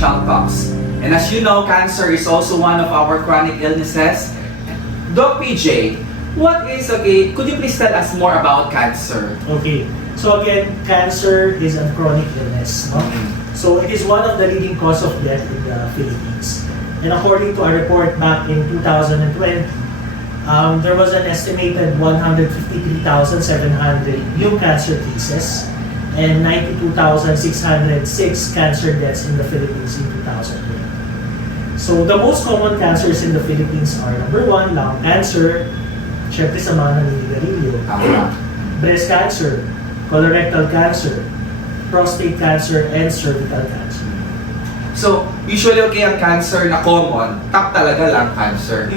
Health Talks. And as you know, cancer is also one of our chronic illnesses. Doc PJ, could you please tell us more about cancer? Okay, so again, cancer is a chronic illness. No? So it is one of the leading cause of death in the Philippines. And according to a report back in 2020, there was an estimated 153,700 new cancer cases and 92,606 cancer deaths in the Philippines in 2020. So the most common cancers in the Philippines are number 1, lung cancer, syempre sa mga naninigarilyo, breast cancer, colorectal cancer, prostate cancer, and cervical cancer. So, usually ang cancer na common, top talaga lang cancer.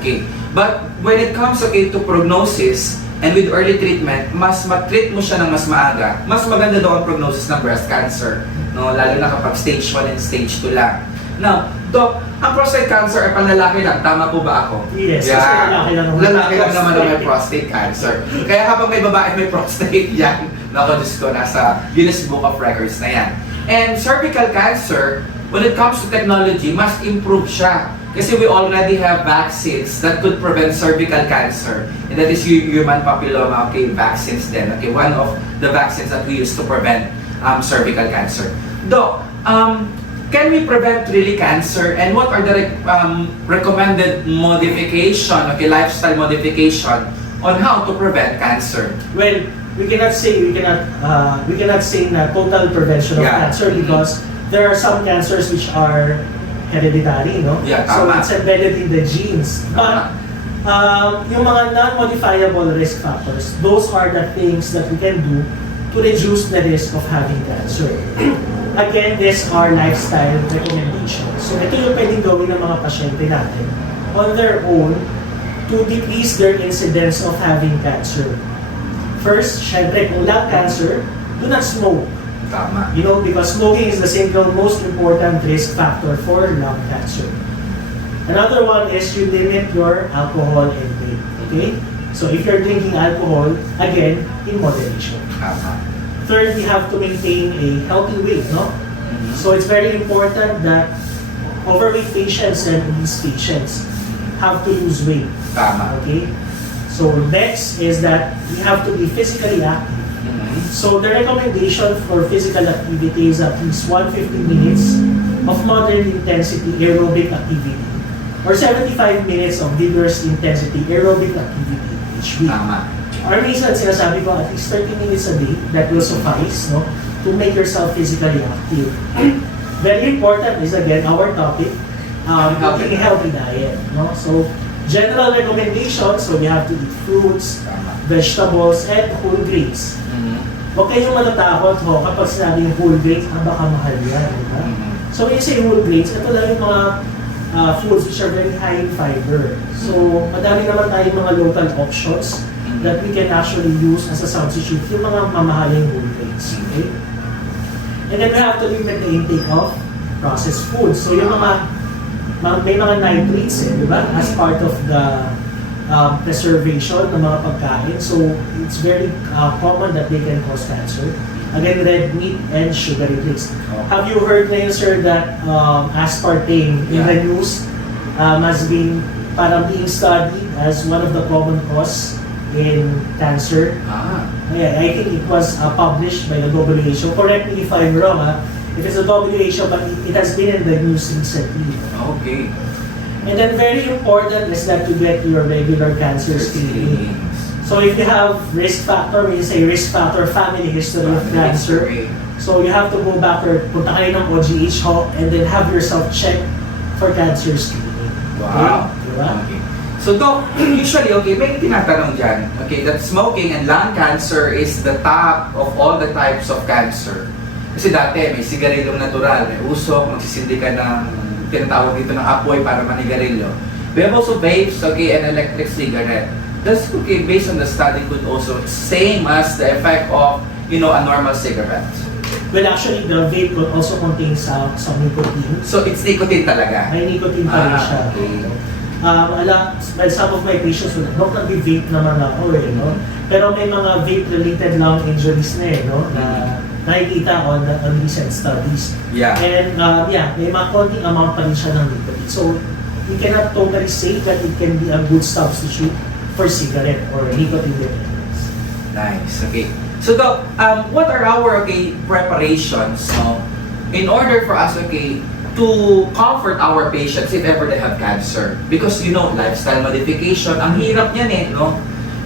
Okay. But when it comes to prognosis and with early treatment, mas matreat mo siya ng mas maaga, mas maganda daw ang prognosis ng breast cancer. No? Lalo na kapag stage 1 and stage 2 lang. Now, Doc, ang prostate cancer ay panlalaki lang. Tama po ba ako? Yes, lalaki lang. Lalaki lang naman ang may prostate cancer. Kaya kapag may babae may prostate yan, naku, Diyos ko, nasa Guinness Book of Records na yan. And cervical cancer, when it comes to technology, mas improve siya. Kasi we already have vaccines that could prevent cervical cancer. And that is human papilloma vaccines then. Okay, one of the vaccines that we use to prevent cervical cancer. Doc, can we prevent really cancer? And what are the recommended modification, lifestyle modification on how to prevent cancer? Well, we cannot say na total prevention of cancer because there are some cancers which are hereditary, no? Yeah, so it's embedded in the genes. But yung mga non-modifiable risk factors, those are the things that we can do to reduce the risk of having cancer. Again, these are lifestyle recommendations. So ito yung pwedeng gawin ng mga pasyente natin on their own to decrease their incidence of having cancer. First, syempre, kung lung cancer, do not smoke. Tama. You know, because smoking is the single most important risk factor for lung cancer. Another one is you limit your alcohol intake. Okay? So if you're drinking alcohol, again, in moderation. Tama. Third, we have to maintain a healthy weight, no? So it's very important that overweight patients and obese patients have to lose weight. Tama. Okay? So next is that we have to be physically active. So the recommendation for physical activity is at least 150 minutes of moderate intensity aerobic activity or 75 minutes of vigorous intensity aerobic activity each week. Tama. Or minsan sinasabi ko at least 30 minutes a day, that will suffice, no, to make yourself physically active. Very important is again our topic, eating a healthy diet, no? So general recommendations, so we have to eat fruits, vegetables, and whole grains. Huwag kayong matatakot kapag sinabing whole grains, baka mahal yan, di ba? So when you say whole grains, ito lang yung mga foods which are very high in fiber. So madami naman tayong mga local options that we can actually use as a substitute yung mga mamahaling whole grains. Okay? And then we have to limit the intake of processed foods. So yung may mga nitrates di ba? As part of the preservation ng mga pagkain. So it's very common that they can cause cancer. Again, red meat and sugary drinks. Have you heard ngayon, sir, that aspartame in the news has been parang being studied as one of the common cause in cancer? Yeah, I think it was published by the WHO. Correct me if I'm wrong, if it's a WHO, but it has been in the news recently. Okay. And then very important is that to get your regular cancer screening. So if you have risk factor, when you say risk factor, family history of cancer, so you have to go back or punta kayo ng OGH and then have yourself checked for cancer screening. Wow. Okay? Diba? Okay. So Doc, usually, may tinatanong dyan, that smoking and lung cancer is the top of all the types of cancer. Kasi dati, may sigarilyong natural, may usok, magsisindi ka ng tinatawag dito ng apoy para manigarilyo. We have also vapes, and electric cigarette. That's based on the study could also same as the effect of, a normal cigarette. Well, actually, the vape also contains some nicotine. So it's nicotine talaga? May nicotine pa rin siya. Okay. Some of my patients will, nag-vape naman ako no? Pero may mga vape-related lung injuries na no? Na nakikita on recent studies. Yeah. And may mga konting amount pa rin siya ng nicotine. So, we cannot totally say that it can be a good substitute for cigarette or nicotine dependence. Nice. Okay. So, Doc, what are our preparations in order for us to comfort our patients if ever they have cancer? Because lifestyle modification, ang hirap niyan no?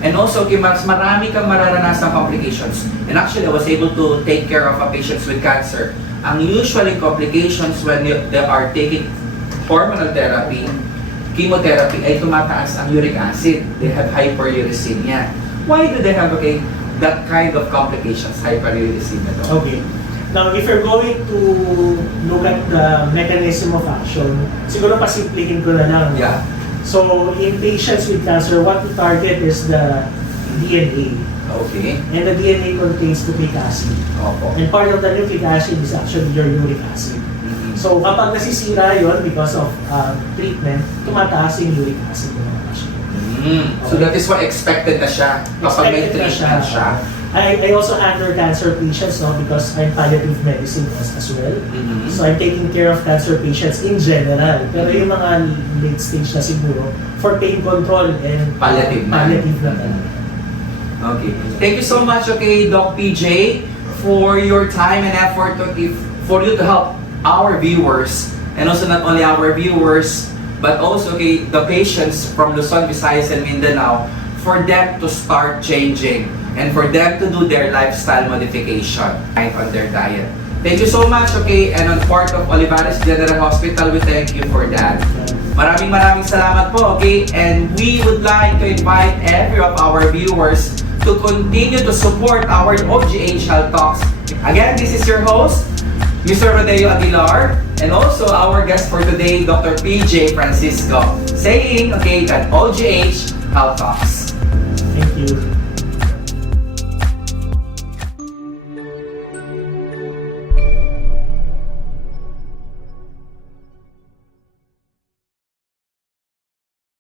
And also, mas marami kang mararanasang complications. And actually, I was able to take care of patients with cancer. Ang usually complications when they are taking hormonal therapy, chemotherapy, ay tumataas ang uric acid. They have hyperuricemia. Why do they have that kind of complications, hyperuricemia? Okay. Now, if you're going to look at the mechanism of action, siguro pasimplihin ko na lang. Yeah. So, in patients with cancer, what we target is the DNA. Okay. And the DNA contains nucleic acid. Opo. And part of the nucleic acid is actually your uric acid. Mm-hmm. So, kapag nasisira yon because of treatment, tumataas yung uric acid ng mga patient. So that is what expected na siya kapag may Expected na treatment siya. I also handle cancer patients because I'm palliative medicine as well. Mm-hmm. So I'm taking care of cancer patients in general. Pero yung mga late stage na siguro, for pain control and Palliative na. palliative na talaga. Okay. Thank you so much, Doc PJ, for your time and effort for you to help our viewers, and also not only our viewers, but also the patients from Luzon, Visayas, and Mindanao, for them to start changing and for them to do their lifestyle modification on their diet. Thank you so much, and on part of Olivarez General Hospital, we thank you for that. Maraming salamat po, and we would like to invite every of our viewers to continue to support our OGH Health Talks. Again, this is your host, Mr. Rodeo Aguilar, and also our guest for today, Dr. PJ Francisco, saying, that OGH Health Talks. Thank you.